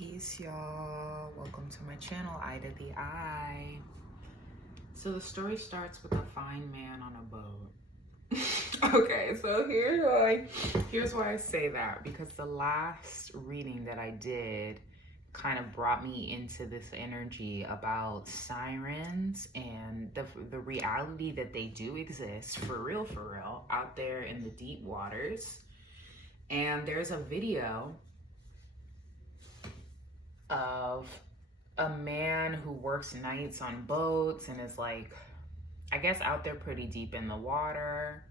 Peace, y'all. Welcome to my channel, Ida the I. So the story starts with a fine man on a boat. Okay, so here's why I say that, because the last reading that I did kind of brought me into this energy about sirens and the reality that they do exist for real out there in the deep waters. And there's a video of a man who works nights on boats and is like, I guess out there pretty deep in the water,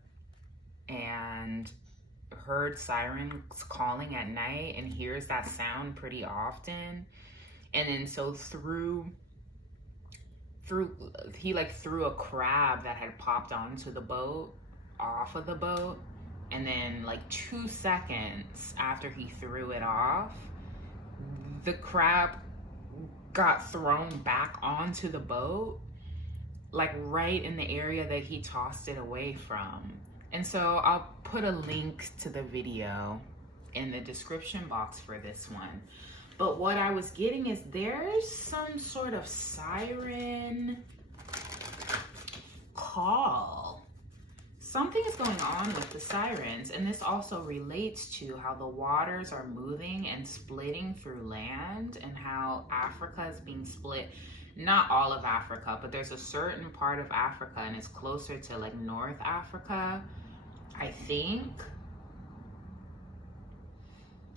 and heard sirens calling at night and hears that sound pretty often. And then so he like threw a crab that had popped onto the boat off of the boat, and then like 2 seconds after he threw it off, the crab got thrown back onto the boat, like right in the area that he tossed it away from. And so I'll put a link to the video in the description box for this one. But what I was getting is there's some sort of siren call. Something is going on with the sirens, and this also relates to how the waters are moving and splitting through land, and how Africa is being split. Not all of Africa, but there's a certain part of Africa, and it's closer to like North Africa, I think.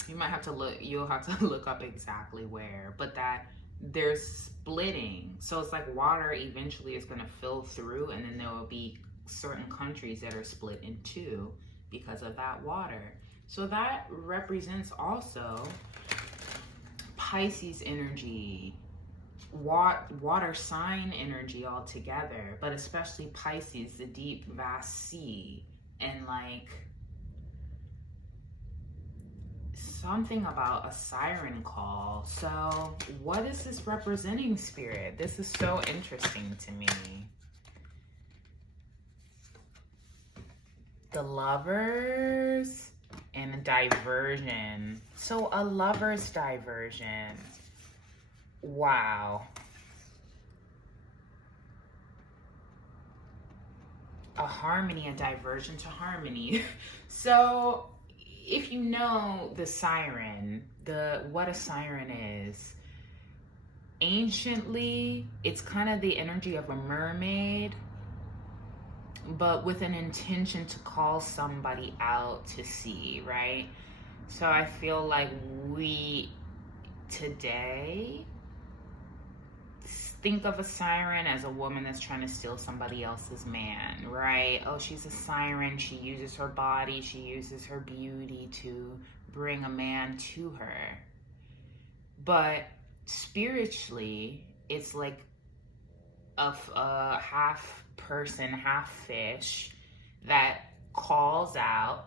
You might have to look, you'll have to look up exactly where, but that there's splitting. So it's like water eventually is going to fill through, and then there will be certain countries that are split in two because of that water. So that represents also Pisces energy, water sign energy altogether, but especially Pisces, the deep vast sea, and like something about a siren call. So what is this representing, Spirit? This is so interesting to me. The Lovers and a diversion. So a lover's diversion. Wow. A harmony, a diversion to harmony. So if you know the siren, what a siren is, anciently, it's kind of the energy of a mermaid, but with an intention to call somebody out to sea, right? So I feel like we today think of a siren as a woman that's trying to steal somebody else's man, right? Oh, she's a siren. She uses her body. She uses her beauty to bring a man to her. But spiritually, it's like a half person, half fish that calls out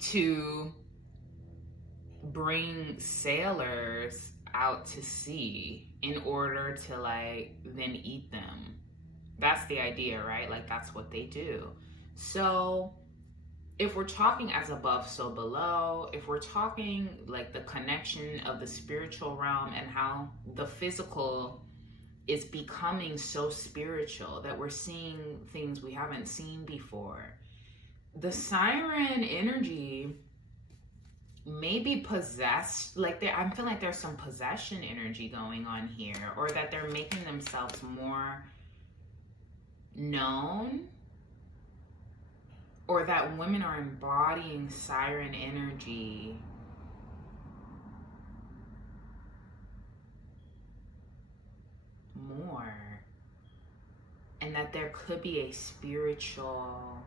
to bring sailors out to sea in order to like then eat them. That's the idea, right? Like that's what they do. So if we're talking as above, so below, if we're talking like the connection of the spiritual realm and how the physical is becoming so spiritual that we're seeing things we haven't seen before, the siren energy may be possessed. Like I feel like there's some possession energy going on here, or that they're making themselves more known, or that women are embodying siren energy more, and that there could be a spiritual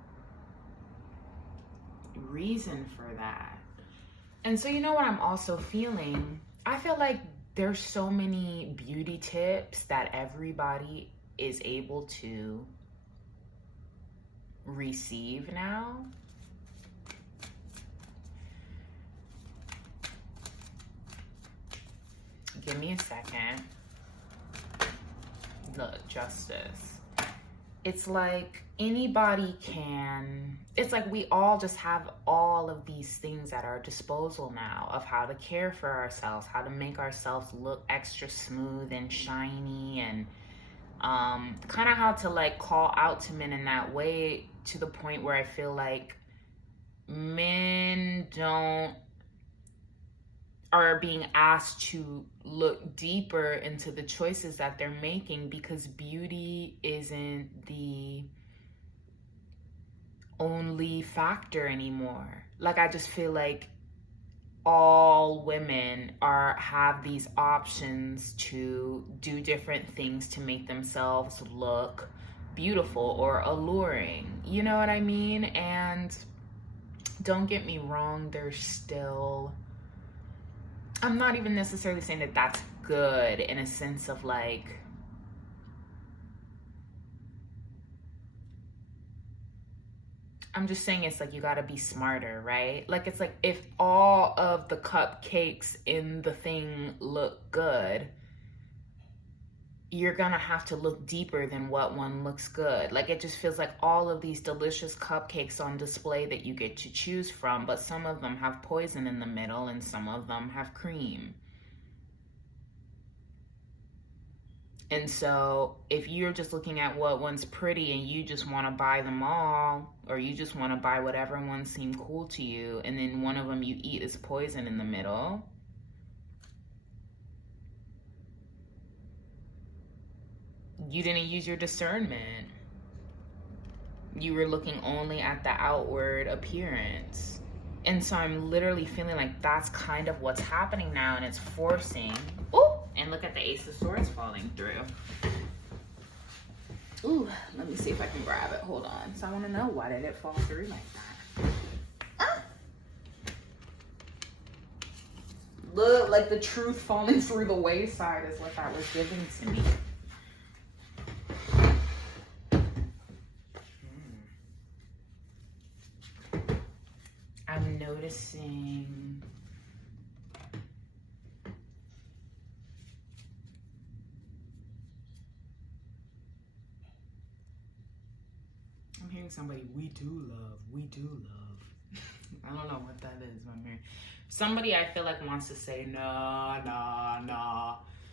reason for that. And so you know what I'm also feeling? I feel like there's so many beauty tips that everybody is able to receive now. Give me a second. Look, justice. it's like anybody can, it's like we all just have all of these things at our disposal now of how to care for ourselves, how to make ourselves look extra smooth and shiny, and kind of how to like call out to men in that way, to the point where I feel like men don't are being asked to look deeper into the choices that they're making, because beauty isn't the only factor anymore. Like, I just feel like all women have these options to do different things to make themselves look beautiful or alluring. You know what I mean? And don't get me wrong, there's still, I'm not even necessarily saying that that's good in a sense of like, I'm just saying it's like you gotta be smarter, right? Like, it's like if all of the cupcakes in the thing look good, you're gonna have to look deeper than what one looks good. Like, it just feels like all of these delicious cupcakes on display that you get to choose from, but some of them have poison in the middle and some of them have cream. And so if you're just looking at what one's pretty and you just want to buy them all, or you just want to buy whatever ones seem cool to you, and then one of them you eat is poison in the middle, you didn't use your discernment. You were looking only at the outward appearance. And so I'm literally feeling like that's kind of what's happening now, and it's forcing. Ooh, and look at the Ace of Swords falling through. Ooh, let me see if I can grab it. Hold on. So I want to know, why did it fall through like that? Ah! Look, like the truth falling through the wayside is what that was giving to me. I'm noticing I'm hearing somebody, we do love. I don't know what that is. I'm hearing somebody, I feel like, wants to say no.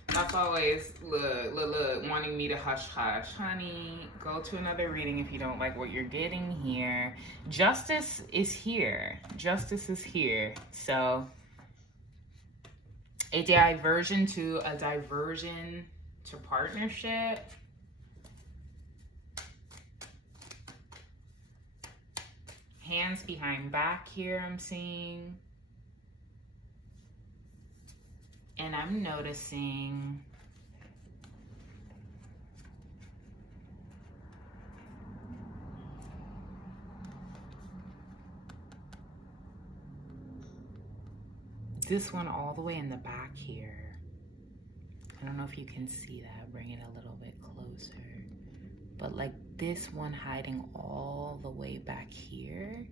That's always look, wanting me to hush. Honey, go to another reading if you don't like what you're getting here. Justice is here. So a diversion to partnership. Hands behind back here, I'm seeing. And I'm noticing this one all the way in the back here. I don't know if you can see that. Bring it a little bit closer. But like this one hiding all the way back here.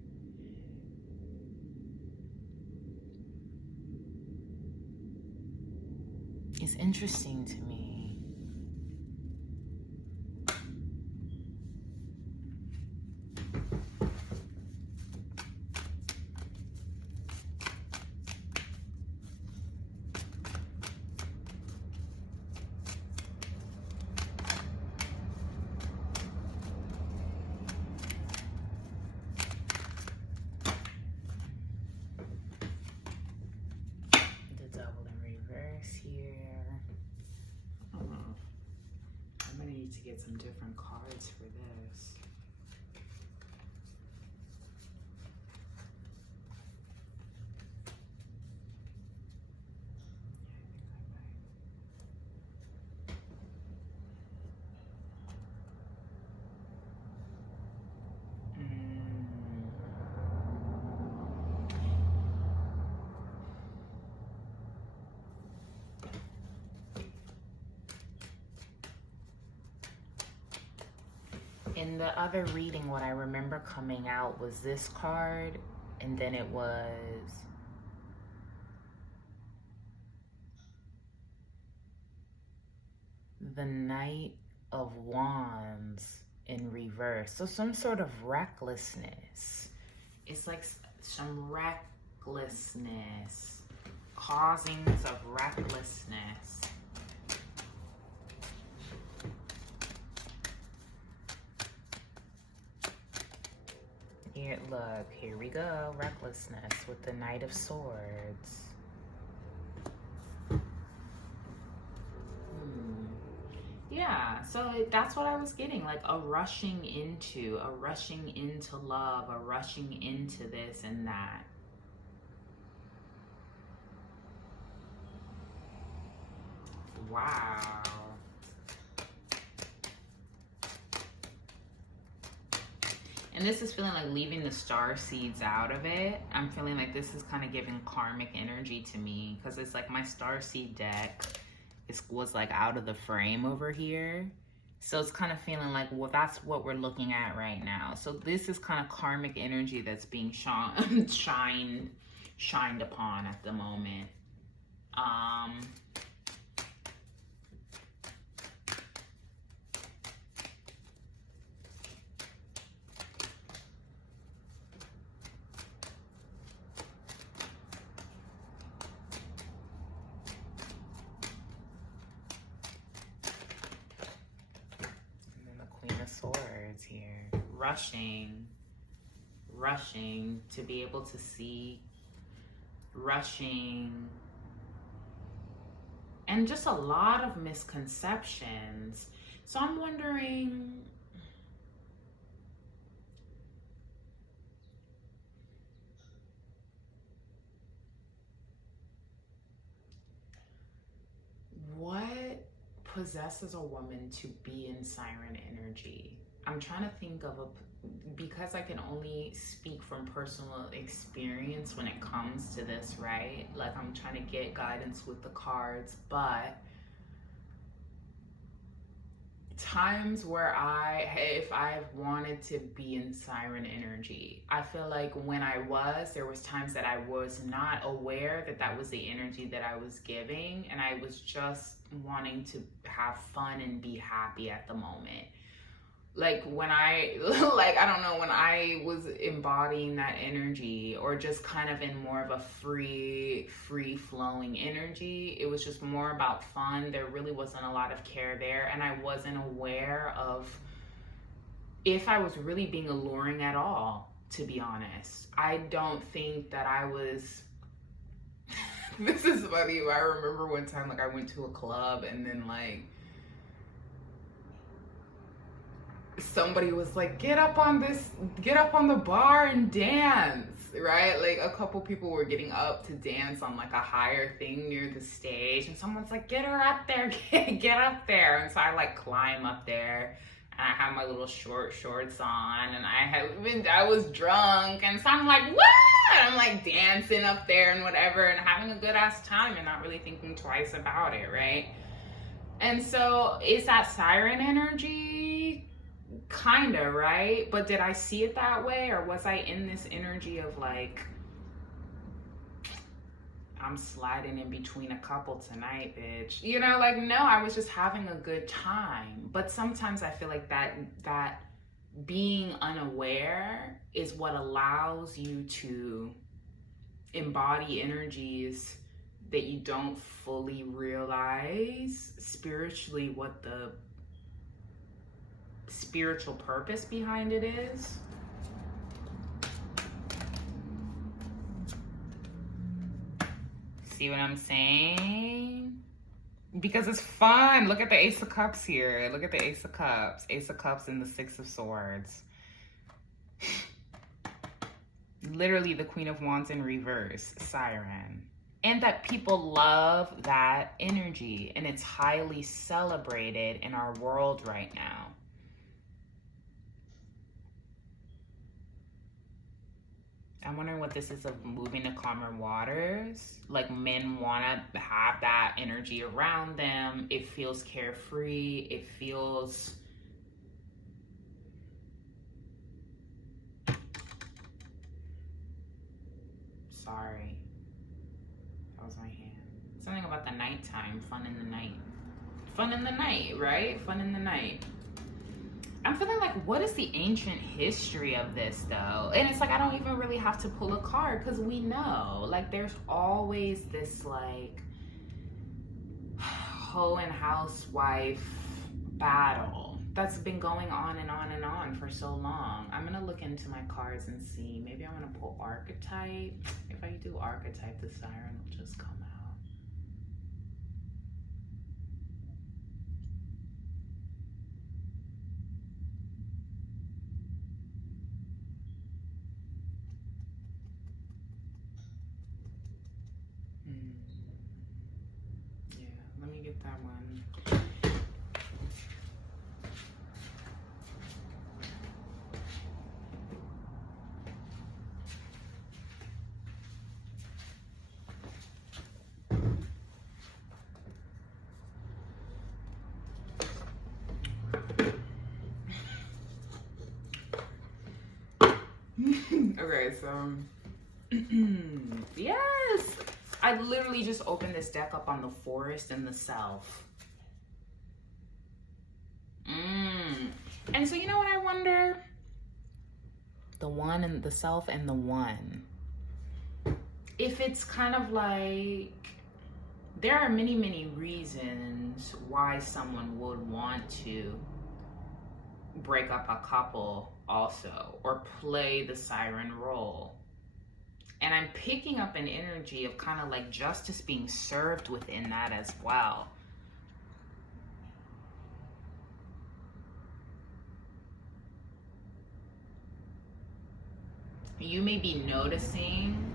It's interesting to me. To get some different cards for this. In the other reading, what I remember coming out was this card, and then it was the Knight of Wands. in reverse. So some sort of recklessness. It's like some recklessness, causings of recklessness. Here, look, here we go, recklessness with the Knight of Swords. Yeah, so that's what I was getting, like a rushing into love, a rushing into this and that. Wow. And this is feeling like leaving the star seeds out of it. I'm feeling like this is kind of giving karmic energy to me, because it's like my star seed deck was like out of the frame over here. So it's kind of feeling like, well, that's what we're looking at right now. So this is kind of karmic energy that's being shined upon at the moment. Swords here, rushing to be able to see, rushing, and just a lot of misconceptions. So I'm wondering, what possesses a woman to be in Siren energy? I'm trying to think of because I can only speak from personal experience when it comes to this, right? Like, I'm trying to get guidance with the cards, but times where if I've wanted to be in Siren energy, I feel like when there was times that I was not aware that that was the energy that I was giving, and I was just wanting to have fun and be happy at the moment. Like when I don't know, when I was embodying that energy, or just kind of in more of a free flowing energy, it was just more about fun. There really wasn't a lot of care there, and I wasn't aware of if I was really being alluring at all, to be honest. I don't think that I was this is funny. I remember one time, like, I went to a club, and then like somebody was like, get up on the bar and dance, right? Like a couple people were getting up to dance on like a higher thing near the stage, and someone's like, get her up there, get up there. And so I like climb up there, and I have my little shorts on, and I was drunk, and so I'm like, what? I'm like dancing up there and whatever, and having a good ass time, and not really thinking twice about it, right? And so is that Siren energy? Kinda, right? But did I see it that way, or was I in this energy of like, I'm sliding in between a couple tonight, bitch? You know, like, no, I was just having a good time. But sometimes I feel like that being unaware is what allows you to embody energies that you don't fully realize spiritually what the spiritual purpose behind it is. See what I'm saying? Because it's fun. Look at the Ace of Cups here. Look at the Ace of Cups. Ace of Cups and the Six of Swords. Literally the Queen of Wands in reverse, Siren. And that people love that energy, and it's highly celebrated in our world right now. I'm wondering what this is of moving to calmer waters. Like, men want to have that energy around them. It feels carefree. It feels... Sorry. That was my hand. Something about the nighttime. Fun in the night. Fun in the night, right? Fun in the night. I'm feeling like, what is the ancient history of this though? And it's like, I don't even really have to pull a card because we know, like, there's always this like hoe and housewife battle that's been going on and on and on for so long. I'm gonna look into my cards and see. Maybe I'm gonna pull archetype. If I do archetype, the siren will just come out. Yeah, let me get that one. Okay, so yes, I literally just opened this deck up on the forest and the self. And so, you know what I wonder? The one and the self and the one. If it's kind of like, there are many, many reasons why someone would want to break up a couple also, or play the siren role. And I'm picking up an energy of kind of like justice being served within that as well. You may be noticing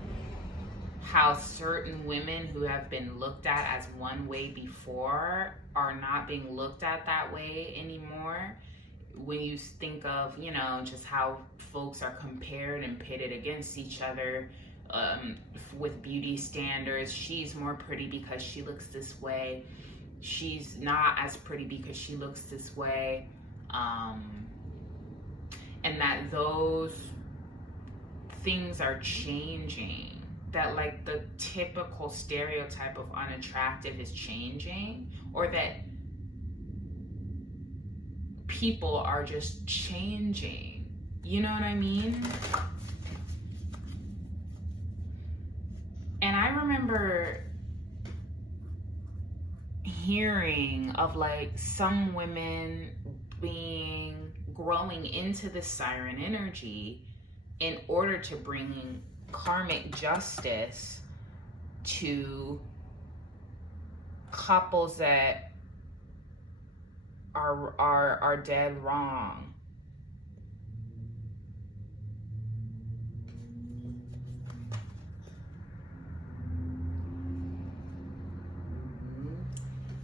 how certain women who have been looked at as one way before are not being looked at that way anymore. When you think of, you know, just how folks are compared and pitted against each other with beauty standards. She's more pretty because she looks this way. She's not as pretty because she looks this way. And that those things are changing. That like the typical stereotype of unattractive is changing, or that people are just changing. You know what I mean? And I remember hearing of like some women growing into the siren energy in order to bring karmic justice to couples that are dead wrong.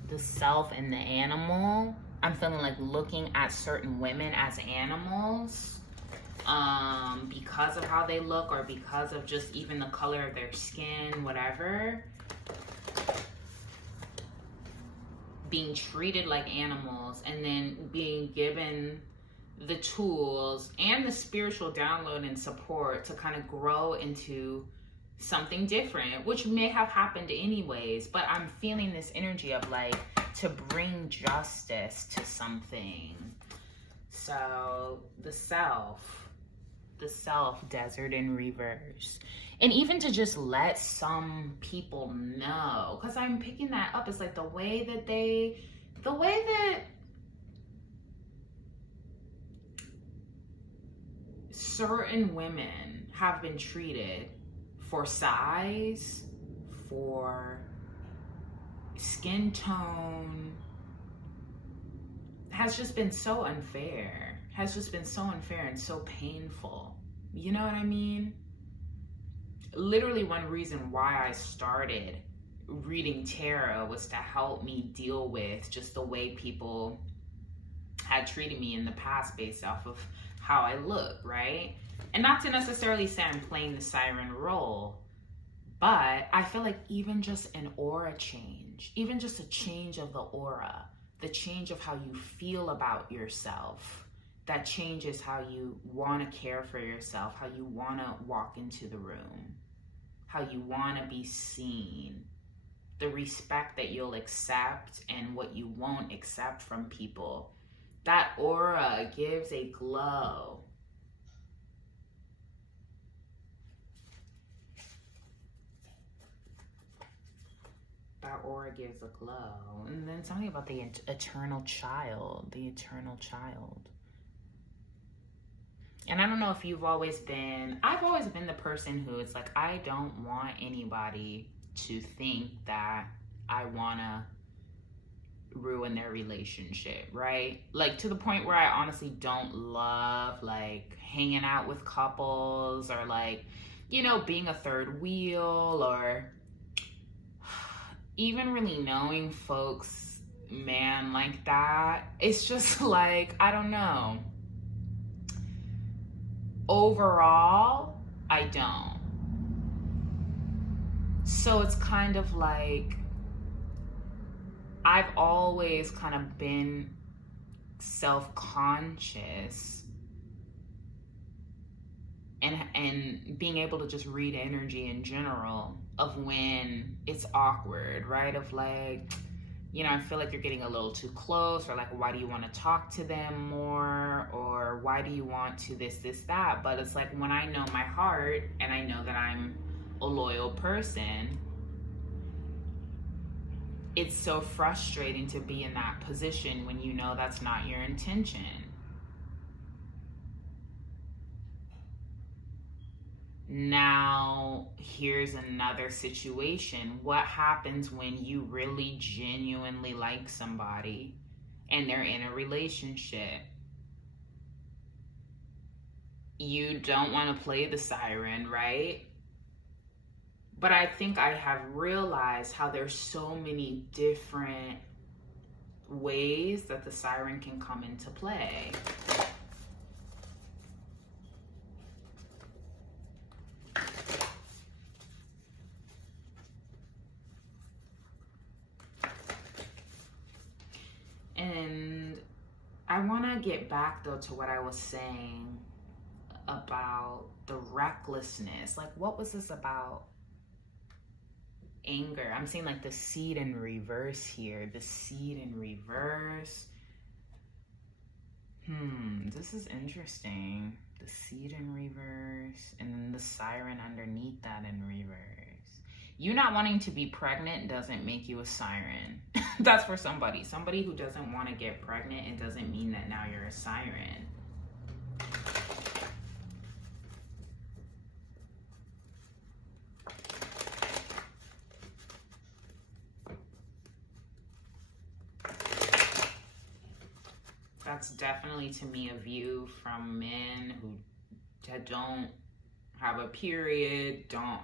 The self and the animal. I'm feeling like looking at certain women as animals because of how they look, or because of just even the color of their skin, whatever. Being treated like animals, and then being given the tools and the spiritual download and support to kind of grow into something different, which may have happened anyways, but I'm feeling this energy of like to bring justice to something. So the self, desert in reverse. And even to just let some people know, because I'm picking that up, it's like the way that certain women have been treated for size, for skin tone, has just been so unfair. And so painful. You know what I mean? Literally one reason why I started reading tarot was to help me deal with just the way people had treated me in the past based off of how I look, right? And not to necessarily say I'm playing the siren role, but I feel like even just an aura change, even just a change of the aura, the change of how you feel about yourself, that changes how you want to care for yourself, how you want to walk into the room, how you want to be seen, the respect that you'll accept and what you won't accept from people, That aura gives a glow. That aura gives a glow. And then something about the eternal child, the eternal child. And I don't know if I've always been the person who it's like, I don't want anybody to think that I want to ruin their relationship, right? Like, to the point where I honestly don't love like hanging out with couples, or like, you know, being a third wheel, or even really knowing folks, man, like that. It's just like, I don't know. Overall, I don't. So it's kind of like, I've always kind of been self-conscious and being able to just read energy in general of when it's awkward, right? Of like, you know, I feel like you're getting a little too close, or like, why do you want to talk to them more? Or why do you want to this, that? But it's like, when I know my heart and I know that I'm a loyal person, it's so frustrating to be in that position when you know that's not your intention. Now, here's another situation. What happens when you really genuinely like somebody and they're in a relationship? You don't want to play the siren, right? But I think I have realized how there's so many different ways that the siren can come into play. And I want to get back though to what I was saying about the recklessness. Like, what was this about? Anger. I'm seeing like the seed in reverse here. The seed in reverse. This is interesting. The seed in reverse, and then the siren underneath that in reverse. You not wanting to be pregnant doesn't make you a siren. That's for somebody. Somebody who doesn't want to get pregnant, it doesn't mean that now you're a siren. That's definitely, to me, a view from men who don't have a period, don't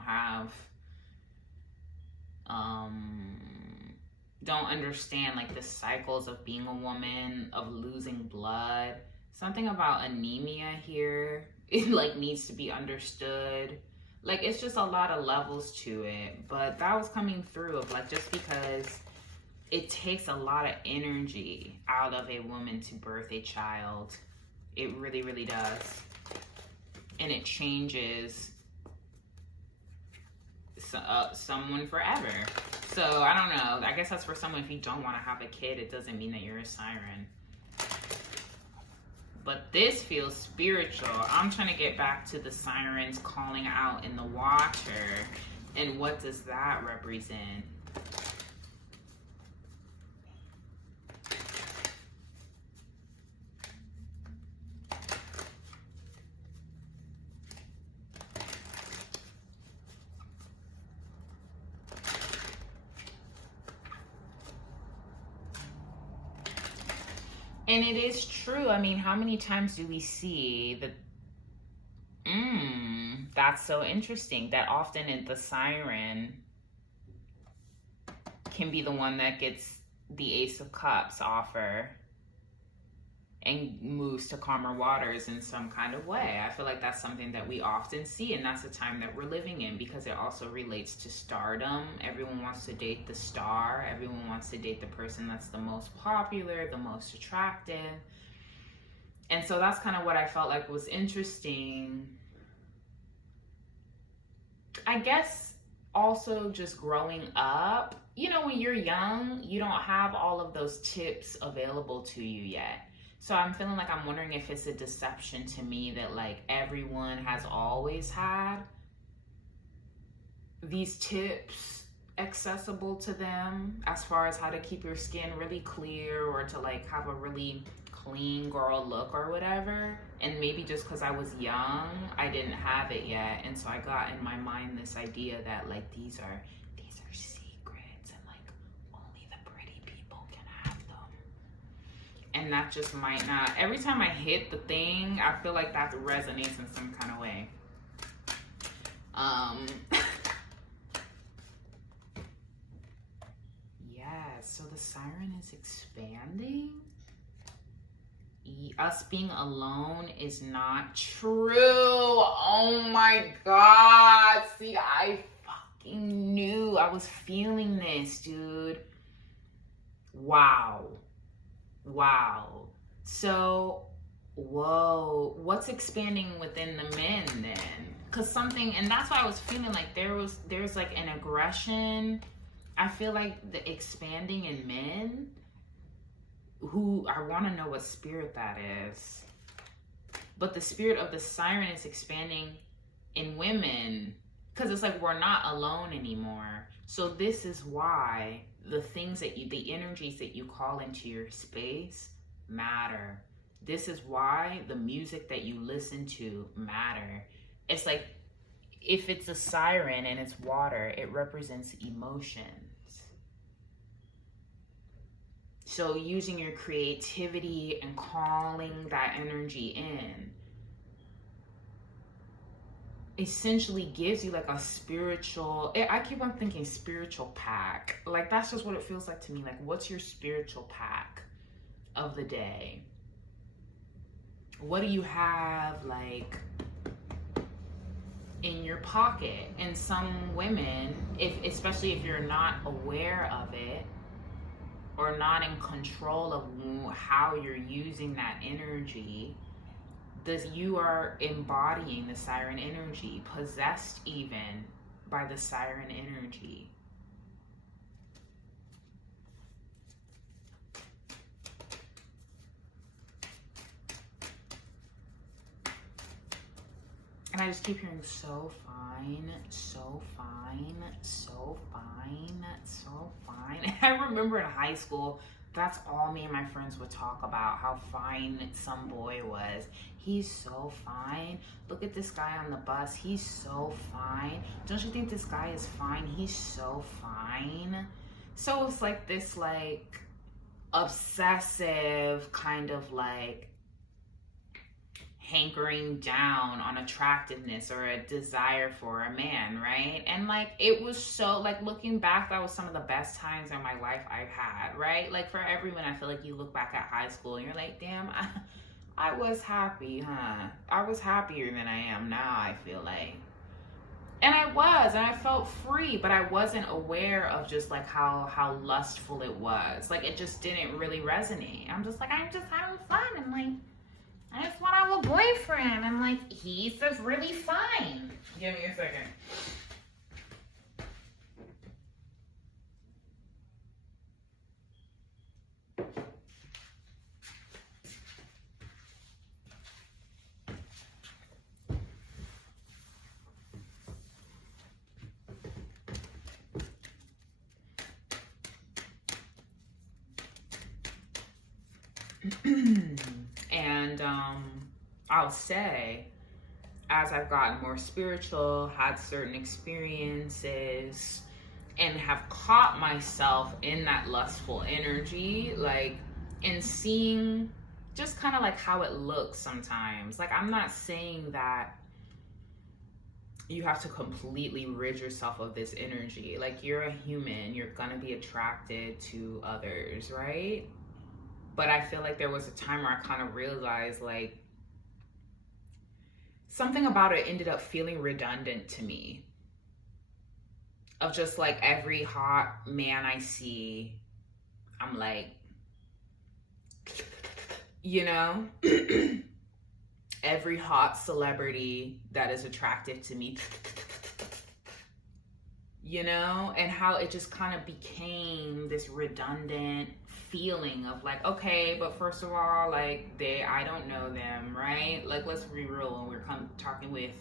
understand like the cycles of being a woman, of losing blood. Something about anemia here, it like needs to be understood. Like, it's just a lot of levels to it. But that was coming through of like, just because it takes a lot of energy out of a woman to birth a child. It really, really does. And it changes someone forever. So, I don't know. I guess that's for someone, if you don't want to have a kid, it doesn't mean that you're a siren. But this feels spiritual. I'm trying to get back to the sirens calling out in the water. And what does that represent? And it is true. I mean, how many times do we see that? That's so interesting. That often the siren can be the one that gets the Ace of Cups offer and moves to calmer waters in some kind of way. I feel like that's something that we often see, and that's the time that we're living in, because it also relates to stardom. Everyone wants to date the star. Everyone wants to date the person that's the most popular, the most attractive. And so that's kind of what I felt like was interesting. I guess also just growing up, you know, when you're young, you don't have all of those tips available to you yet. So I'm feeling like I'm wondering if it's a deception to me that like everyone has always had these tips accessible to them as far as how to keep your skin really clear or to like have a really clean girl look or whatever. And maybe just because I was young, I didn't have it yet. And so I got in my mind this idea that like these are secrets and like only the pretty people can have them. And that just might not. Every time I hit the thing, I feel like that resonates in some kind of way. So the siren is expanding. Us being alone is not true. Oh my God. See, I fucking knew. I was feeling this, dude. Wow. So, whoa. What's expanding within the men then? Because something, and that's why I was feeling like there's like an aggression. I feel like the expanding in men, who I want to know what spirit that is. But the spirit of the siren is expanding in women because it's like we're not alone anymore. So this is why the things that the energies that you call into your space matter. This is why the music that you listen to matter. It's like, if it's a siren and it's water, it represents emotions. So using your creativity and calling that energy in essentially gives you like a spiritual, I keep on thinking spiritual pack. Like that's just what it feels like to me. Like what's your spiritual pack of the day? What do you have like in your pocket? And some women, especially if you're not aware of it or not in control of how you're using that energy, you are embodying the siren energy, possessed even by the siren energy. And I just keep hearing so fine, so fine, so fine, so fine. And I remember in high school, that's all me and my friends would talk about, how fine some boy was. He's so fine. Look at this guy on the bus. He's so fine. Don't you think this guy is fine? He's so fine. So it's like this like obsessive kind of like hankering down on attractiveness or a desire for a man, right? And like it was so, like looking back, that was some of the best times in my life I've had, right? Like for everyone, I feel like you look back at high school and you're like, damn, I was happy, huh? I was happier than I am now, I feel like. And I was, and I felt free, but I wasn't aware of just like how lustful it was. Like it just didn't really resonate. I'm just like, I'm just having fun, and like I just want to have a boyfriend, and like he's just really fine. Give me a second. And I'll say, as I've gotten more spiritual, had certain experiences, and have caught myself in that lustful energy, like, and seeing just kind of like how it looks sometimes. Like, I'm not saying that you have to completely rid yourself of this energy. Like, you're a human, you're gonna be attracted to others, right? But I feel like there was a time where I kind of realized like something about it ended up feeling redundant to me. Of just like every hot man I see, I'm like, you know, every hot celebrity that is attractive to me, you know, and how it just kind of became this redundant feeling of like, okay, but first of all, like I don't know them, right? Like, let's be real, when we're talking with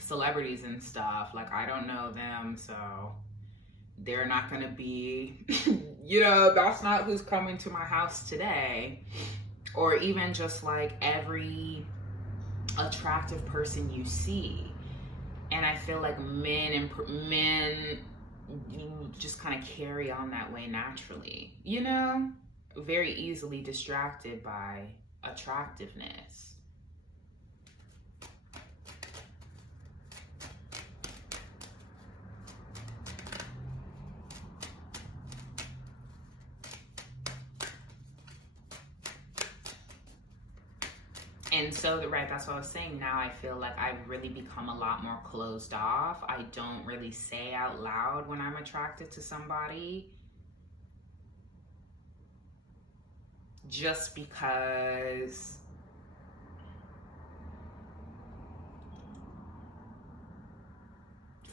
celebrities and stuff, like, I don't know them, so they're not gonna be, that's not who's coming to my house today. Or even just like every attractive person you see. And I feel like men just kind of carry on that way naturally, very easily distracted by attractiveness. And so, right, that's what I was saying. Now I feel like I've really become a lot more closed off. I don't really say out loud when I'm attracted to somebody. Just because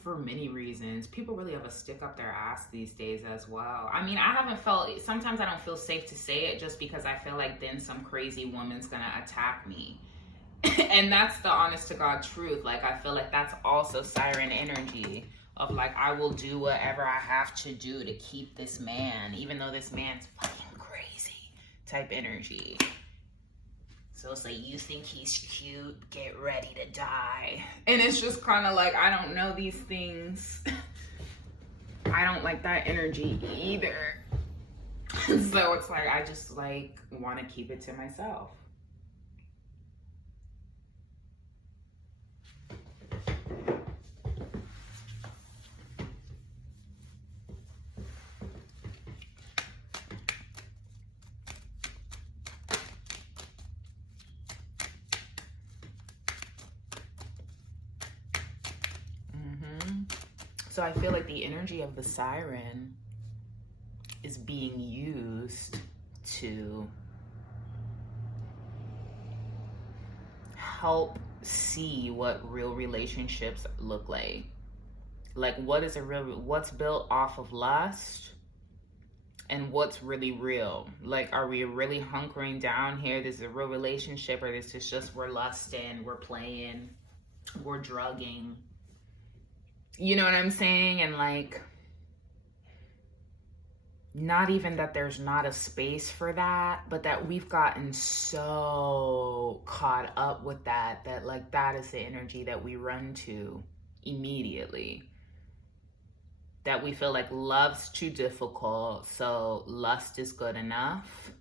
for many reasons, people really have a stick up their ass these days as well. I mean, I haven't felt, sometimes I don't feel safe to say it just because I feel like then some crazy woman's gonna attack me. And that's the honest to God truth. Like, I feel like that's also Siren energy of like, I will do whatever I have to do to keep this man, even though this man's fucking crazy type energy. So it's like, you think he's cute, get ready to die. And it's just kind of like, I don't know these things. I don't like that energy either. So it's like, I just like want to keep it to myself. So I feel like the energy of the siren is being used to help see what real relationships look like. Like, what's built off of lust and what's really real. Like, are we really hunkering down here? This is a real relationship, or this is just we're lusting, we're playing, we're drugging. You know what I'm saying? And like, not even that there's not a space for that, but that we've gotten so caught up with that like that is the energy that we run to immediately. That we feel like love's too difficult, so lust is good enough.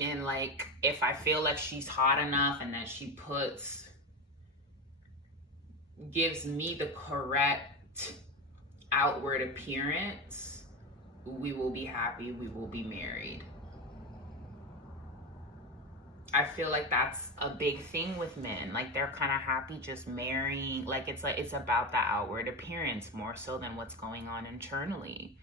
And like, if I feel like she's hot enough and that she gives me the correct outward appearance, we will be happy, we will be married. I feel like that's a big thing with men. Like, they're kind of happy just marrying. Like, it's about the outward appearance more so than what's going on internally.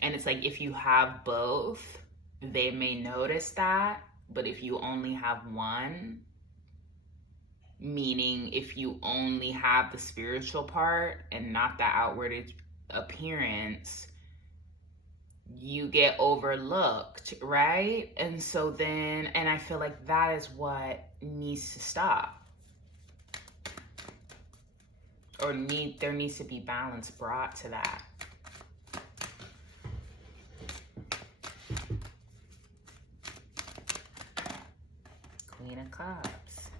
And it's like, if you have both, they may notice that, but if you only have one, meaning if you only have the spiritual part and not the outward appearance, you get overlooked, right? And so then, and I feel like that is what needs to stop. Or there needs to be balance brought to that. Queen of Cups.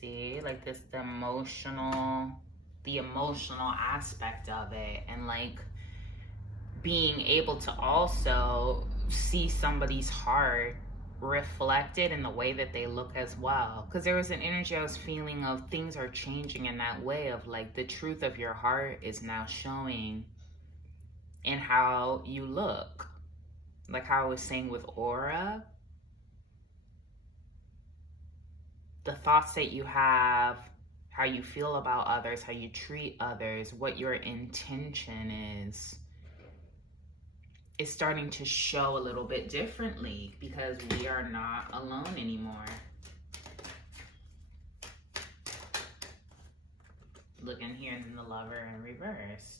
See, like this, the emotional aspect of it, and like being able to also see somebody's heart reflected in the way that they look as well. Because there was an energy I was feeling of things are changing in that way of like the truth of your heart is now showing in how you look. Like how I was saying with aura, the thoughts that you have, how you feel about others, how you treat others, what your intention is starting to show a little bit differently because we are not alone anymore. Looking here, and then the Lover in reverse.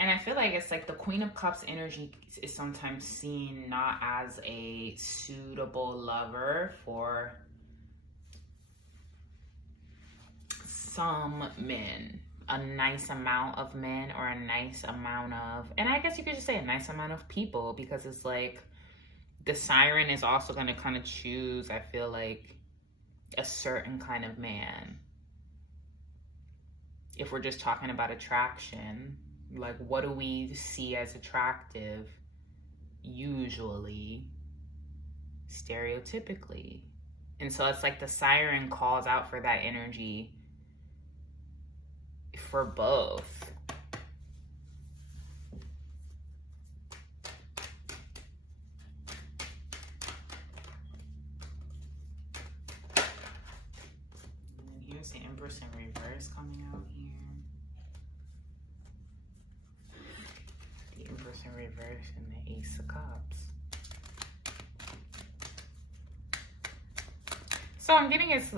And I feel like it's like the Queen of Cups energy is sometimes seen not as a suitable lover for some men, a nice amount of men, or a nice amount of, and I guess you could just say a nice amount of people, because it's like the Siren is also going to kind of choose, I feel like, a certain kind of man. If we're just talking about attraction, like what do we see as attractive usually, stereotypically? And so it's like the Siren calls out for that energy for both. And here's the Empress in reverse coming out here. The Empress in reverse and the Ace of Cups. So I'm getting it's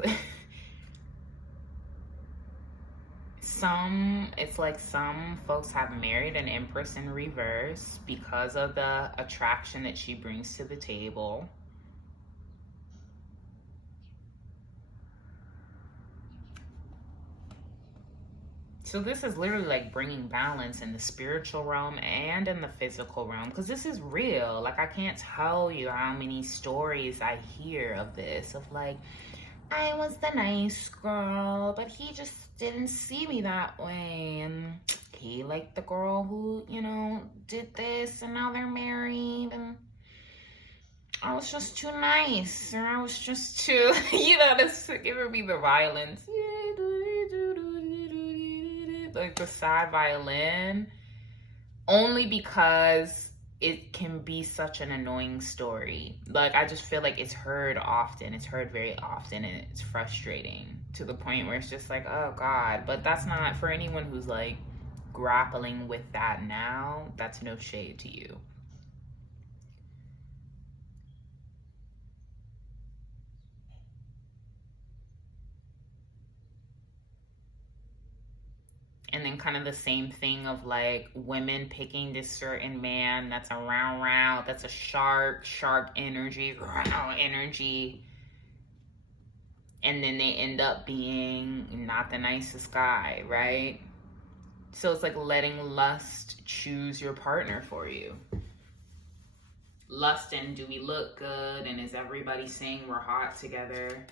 like some folks have married an Empress in reverse because of the attraction that she brings to the table. So this is literally like bringing balance in the spiritual realm and in the physical realm, because this is real. Like, I can't tell you how many stories I hear of this, of like, I was the nice girl, but he just didn't see me that way. And he liked the girl who, you know, did this, and now they're married. And I was just too nice, or I was just too, you know, that's giving me the violence. Like the sad violin, only because it can be such an annoying story. Like, I just feel like it's heard often. It's heard very often, and it's frustrating to the point where it's just like, oh God. But that's not, for anyone who's like grappling with that now, that's no shade to you. And then kind of the same thing of like women picking this certain man that's a round, that's a shark energy, energy. And then they end up being not the nicest guy, right? So it's like letting lust choose your partner for you. Lust and do we look good? And is everybody saying we're hot together?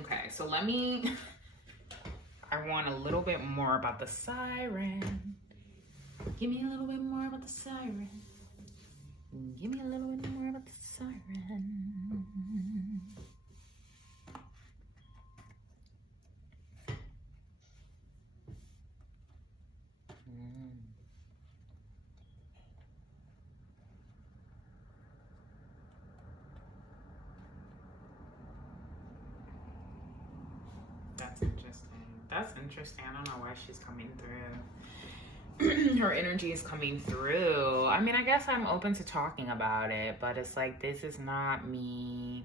Okay, so I want a little bit more about the Siren. Give me a little bit more about the Siren. Give me a little bit more about the Siren. That's interesting. That's interesting. I don't know why she's coming through. Her energy is coming through. I mean, I guess I'm open to talking about it, but it's like, this is not me.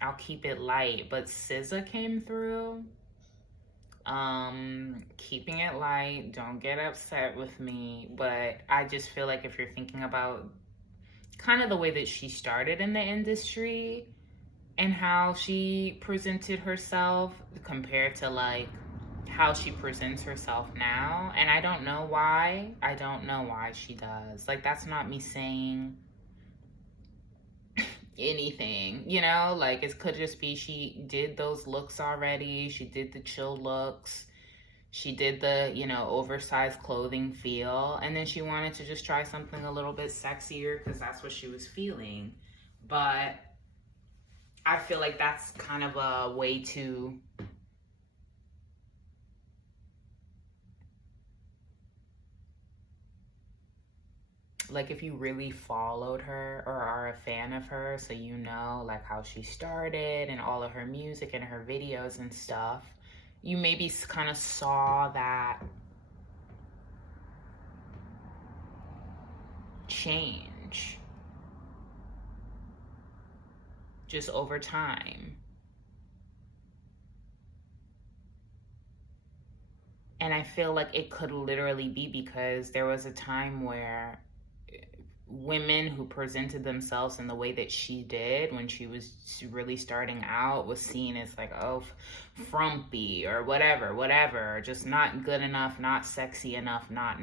I'll keep it light. But SZA came through. Keeping it light. Don't get upset with me. But I just feel like if you're thinking about kind of the way that she started in the industry and how she presented herself compared to like how she presents herself now, and I don't know why she does. Like, that's not me saying anything, you know? Like, it could just be she did those looks already. She did the chill looks. She did the, you know, oversized clothing feel, and then she wanted to just try something a little bit sexier because that's what she was feeling. But I feel like that's kind of a way to like, if you really followed her or are a fan of her, so you know like how she started and all of her music and her videos and stuff, you maybe kind of saw that change just over time. And I feel like it could literally be because there was a time where women who presented themselves in the way that she did when she was really starting out was seen as like, oh, frumpy or whatever, just not good enough, not sexy enough, not.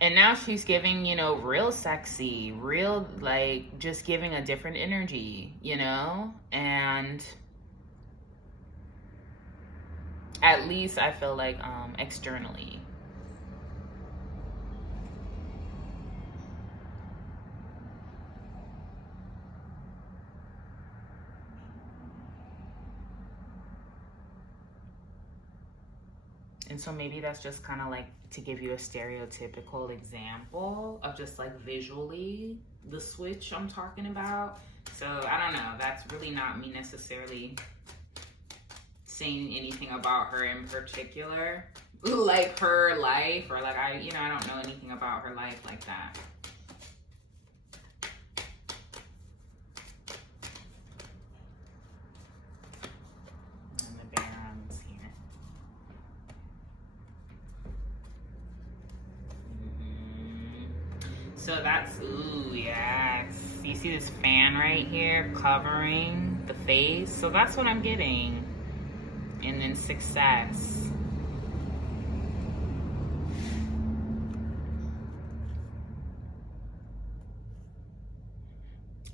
And now she's giving, you know, real sexy, real, like, just giving a different energy, you know? And at least I feel like externally. And so maybe that's just kind of like to give you a stereotypical example of just like visually the switch I'm talking about. So I don't know, that's really not me necessarily saying anything about her in particular, like her life, or like I don't know anything about her life like that. And the Barons here. So that's, ooh, yes. You see this fan right here covering the face? So that's what I'm getting. And then success.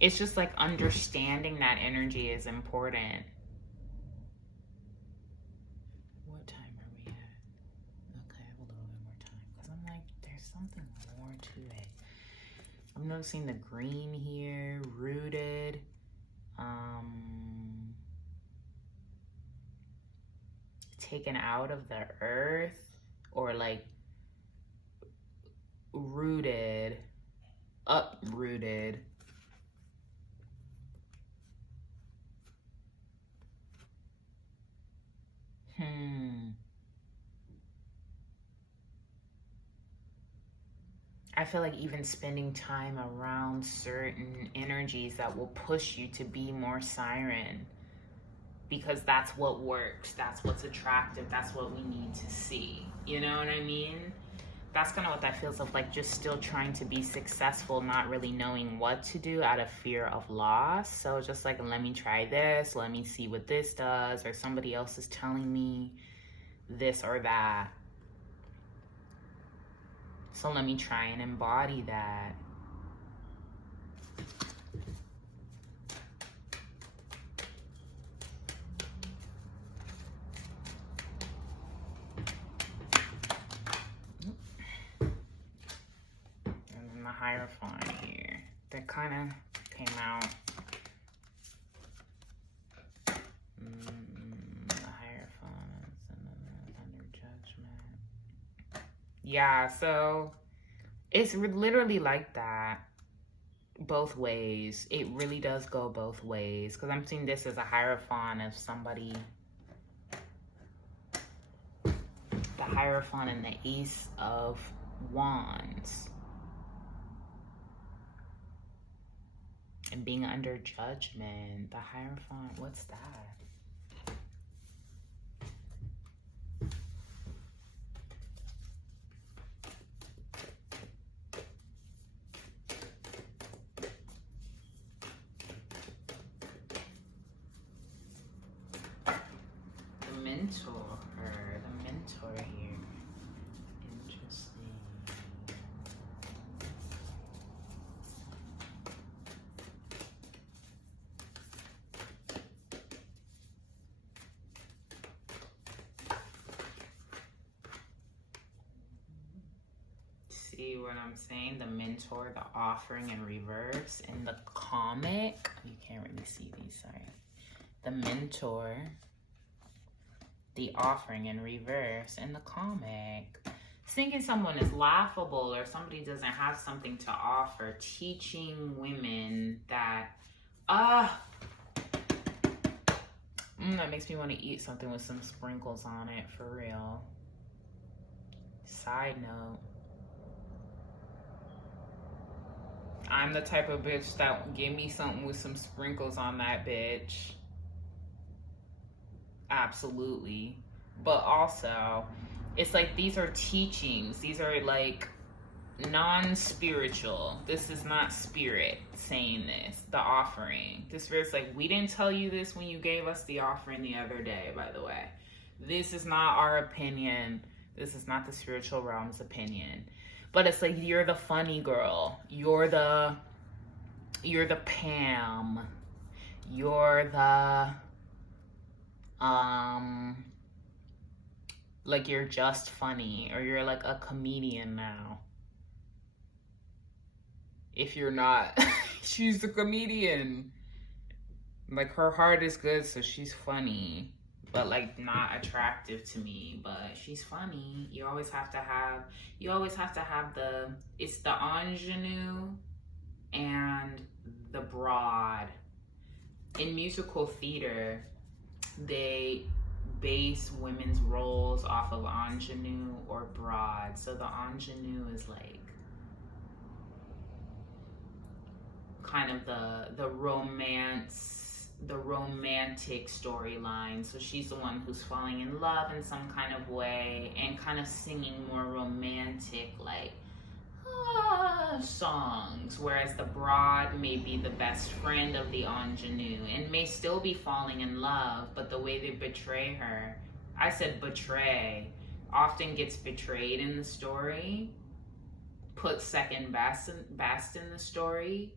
It's just like understanding that energy is important. What time are we at? Okay, I have a little bit more time. Because I'm like, there's something more to it. I'm noticing the green here, rooted. Taken out of the earth, or like rooted, uprooted. I feel like even spending time around certain energies that will push you to be more Siren, because that's what works, that's what's attractive, that's what we need to see. You know what I mean? That's kind of what that feels like just still trying to be successful, not really knowing what to do out of fear of loss. So just like, let me try this, let me see what this does, or somebody else is telling me this or that. So let me try and embody that. And then the Hierophant here. That kind of came out. The Hierophant and under judgment. Yeah, so it's literally like that. Both ways. It really does go both ways. Because I'm seeing this as a Hierophant of somebody. The Hierophant and the Ace of Wands. And being under judgment. The Hierophant, what's that? The mentor here. Interesting. See what I'm saying? The mentor, the offering in reverse. In the comic, you can't really see these, sorry. The mentor, the offering in reverse in the comic. Thinking someone is laughable or somebody doesn't have something to offer, teaching women that, that makes me want to eat something with some sprinkles on it, for real. Side note, I'm the type of bitch that give me something with some sprinkles on that bitch. Absolutely. but also it's like these are teachings. These are like non-spiritual. This is not spirit saying this, the offering. The spirit's like, we didn't tell you this when you gave us the offering the other day, by the way. This is not our opinion. This is not the spiritual realm's opinion. But it's like, you're the funny girl. You're the Pam. You're the like, you're just funny, or you're like a comedian now. If you're not, she's a comedian. Like, her heart is good, so she's funny, but like not attractive to me, but she's funny. You always have to have it's the ingenue and the broad. In musical theater, they base women's roles off of ingenue or broad. So the ingenue is like kind of the romantic storyline. So she's the one who's falling in love in some kind of way and kind of singing more romantic, like, songs, whereas the broad may be the best friend of the ingenue and may still be falling in love, but the way they betray her, I said betray, often gets betrayed in the story, put second best in the story,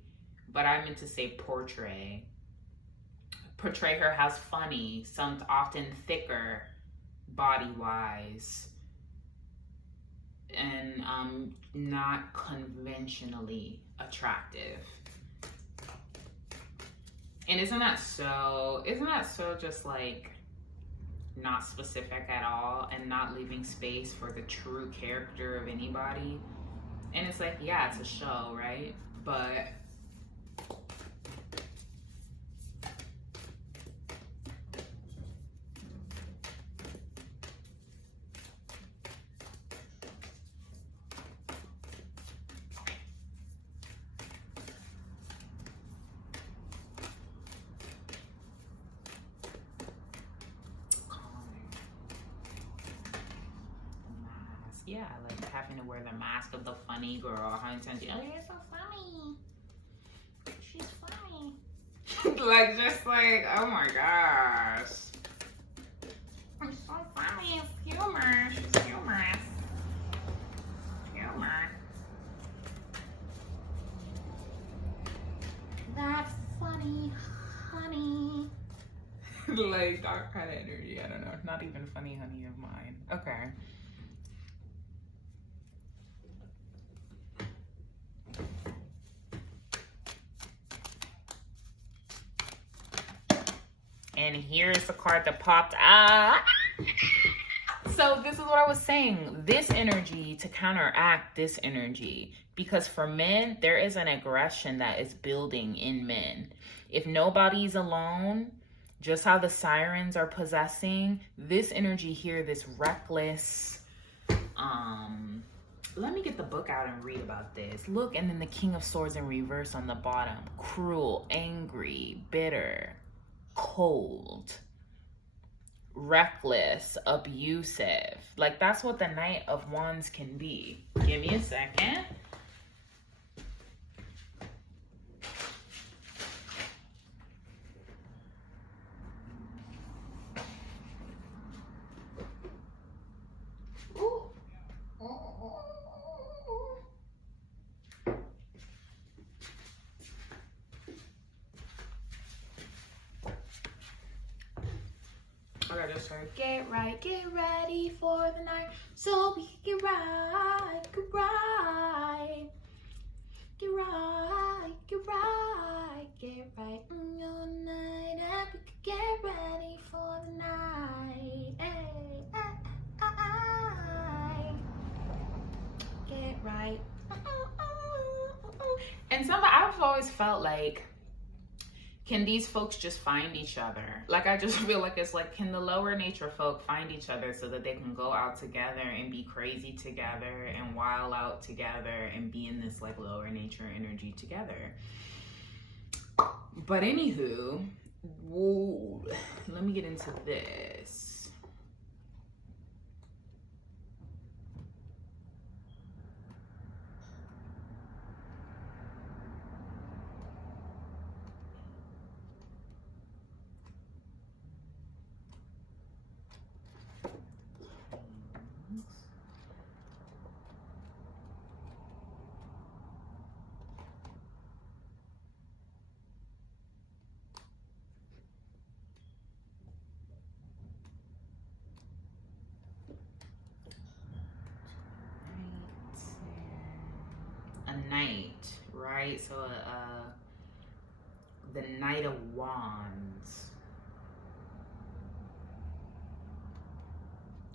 but I meant to say portray her as funny, some often thicker body-wise, and not conventionally attractive. And isn't that so just like not specific at all and not leaving space for the true character of anybody? And it's like, yeah, it's a show, right? But yeah, like having to wear the mask of the funny girl. How intense? Oh, you're so funny. She's funny. Like, just like, oh my gosh. I'm so funny. It's humor. She's humorous. Humor. That's funny, honey. Like, that kind of energy. I don't know. Not even funny, honey of mine. Okay. And here's the card that popped out. So this is what I was saying. This energy to counteract this energy. Because for men, there is an aggression that is building in men. If nobody's alone, just how the sirens are possessing, this energy here, this reckless, let me get the book out and read about this. Look, and then the King of Swords in reverse on the bottom. Cruel, angry, bitter, cold, reckless, abusive. Like, that's what the Knight of Wands can be. Give me a second. Get ready for the night, so we can get right, get right, get right, get right, get right in your night, and we can get ready for the night. Hey, get right. And I've always felt like, can these folks just find each other? Like, I just feel like it's like, can the lower nature folk find each other so that they can go out together and be crazy together and wild out together and be in this like lower nature energy together? But anywho, whoa, let me get into this. right? So the Knight of Wands,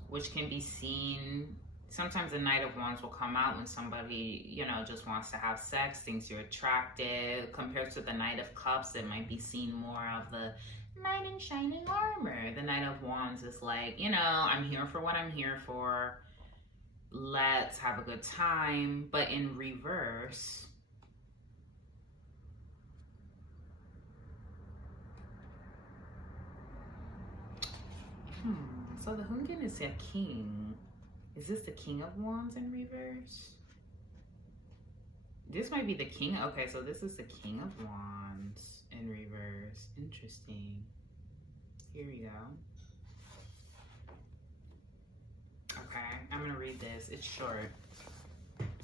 which can be seen. Sometimes the Knight of Wands will come out when somebody, you know, just wants to have sex, thinks you're attractive. Compared to the Knight of Cups, it might be seen more of the knight in shining armor. The Knight of Wands is like, you know, I'm here for what I'm here for. Let's have a good time. But in reverse, so the Hungin is a king. Is this the King of Wands in reverse? This might be the King. Okay, so this is the King of Wands in reverse. Interesting. Here we go. Okay, I'm gonna read this. It's short.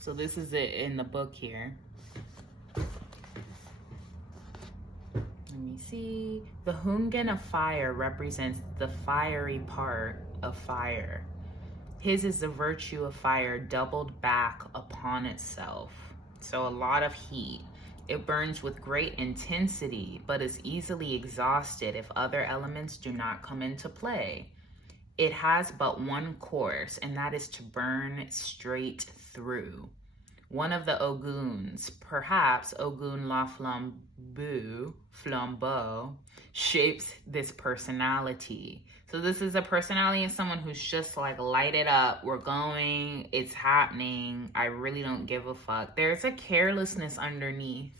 So this is it in the book here. Let me see. The Hungin of fire represents the fiery part of fire. His is the virtue of fire doubled back upon itself. So a lot of heat. It burns with great intensity, but is easily exhausted if other elements do not come into play. It has but one course, and that is to burn straight through. One of the Oguns, perhaps Ogun la Flambeau, shapes this personality. So this is a personality of someone who's just like, light it up, we're going, it's happening, I really don't give a fuck. There's a carelessness underneath.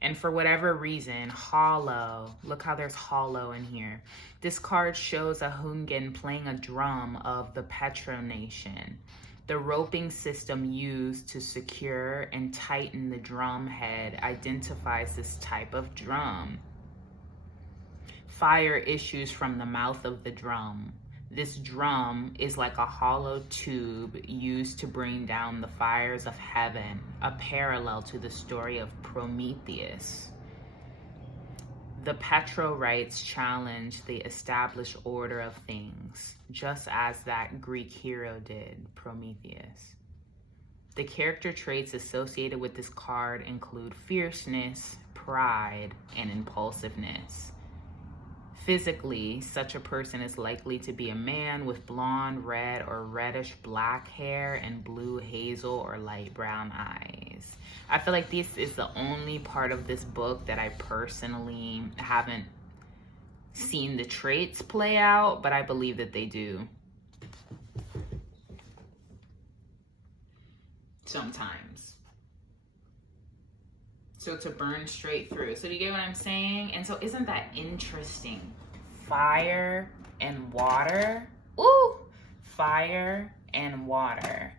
And for whatever reason, hollow, look how there's hollow in here. This card shows a Hungin playing a drum of the Petro Nation. The roping system used to secure and tighten the drum head identifies this type of drum. Fire issues from the mouth of the drum. This drum is like a hollow tube used to bring down the fires of heaven, a parallel to the story of Prometheus. The Petrorites challenge the established order of things, just as that Greek hero did, Prometheus. The character traits associated with this card include fierceness, pride, and impulsiveness. Physically, such a person is likely to be a man with blonde, red, or reddish black hair and blue, hazel, or light brown eyes. I feel like this is the only part of this book that I personally haven't seen the traits play out, but I believe that they do. Sometimes. So to burn straight through. So do you get what I'm saying? And so isn't that interesting? Fire and water. Ooh! Fire and water.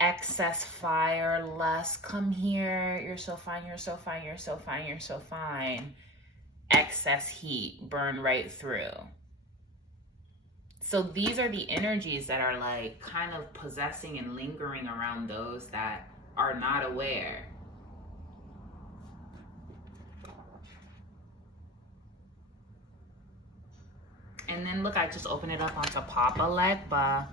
Excess fire, lust, come here. You're so fine, you're so fine, you're so fine, you're so fine. Excess heat, burn right through. So these are the energies that are like kind of possessing and lingering around those that are not aware. And then look, I just opened it up onto Papa Legba.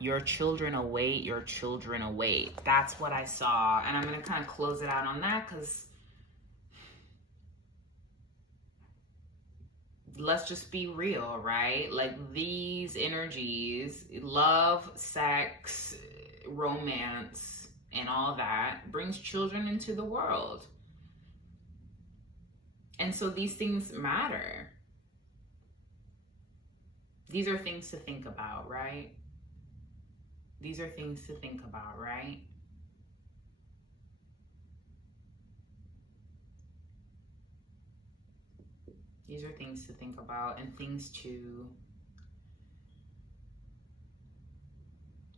Your children await, your children await. That's what I saw. And I'm going to kind of close it out on that because let's just be real, right? Like these energies, love, sex, romance, and all that brings children into the world. And so these things matter. These are things to think about, right? These are things to think about, right? These are things to think about and things to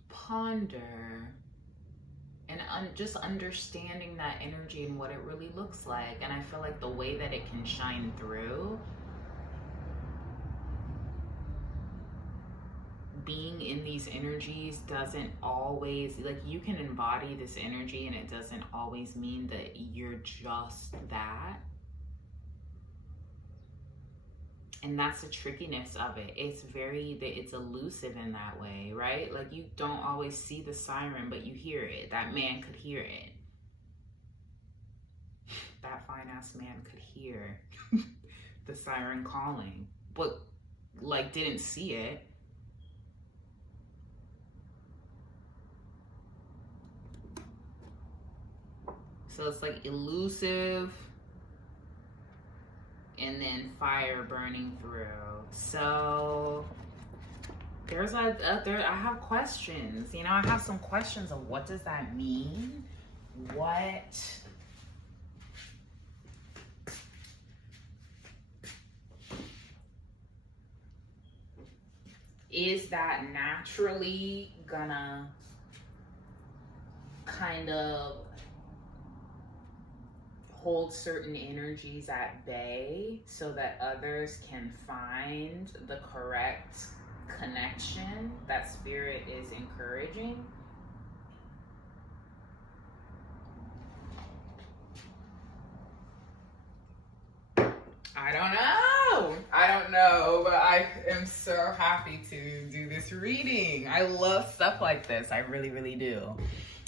ponder and just understanding that energy and what it really looks like. And I feel like the way that it can shine through, being in these energies doesn't always, like you can embody this energy and it doesn't always mean that you're just that. And that's the trickiness of it. It's it's elusive in that way, right? Like you don't always see the siren, but you hear it. That man could hear it. that fine ass man could hear the siren calling, but like didn't see it. So it's like elusive and then fire burning through. So there's I have questions, you know, I have some questions of what does that mean? What is that naturally gonna kind of hold certain energies at bay so that others can find the correct connection that spirit is encouraging? I don't know, but I am so happy to do this reading. I love stuff like this. I really, really do.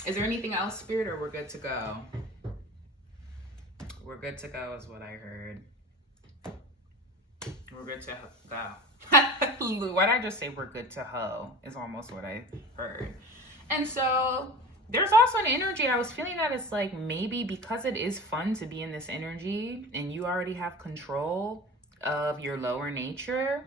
Is there anything else, Spirit, or we're good to go? We're good to go is what I heard. We're good to go. Why did I just say we're good to ho? Is almost what I heard. And so there's also an energy. I was feeling that it's like maybe because it is fun to be in this energy and you already have control of your lower nature,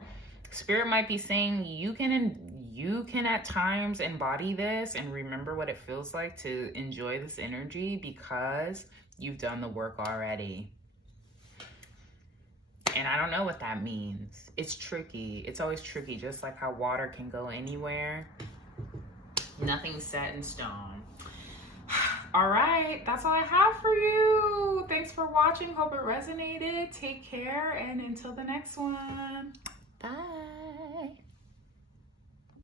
Spirit might be saying you can at times embody this and remember what it feels like to enjoy this energy because you've done the work already. And I don't know what that means. It's tricky. It's always tricky, just like how water can go anywhere. Nothing's set in stone. All right, that's all I have for you. Thanks for watching. Hope it resonated. Take care, and until the next one. Bye.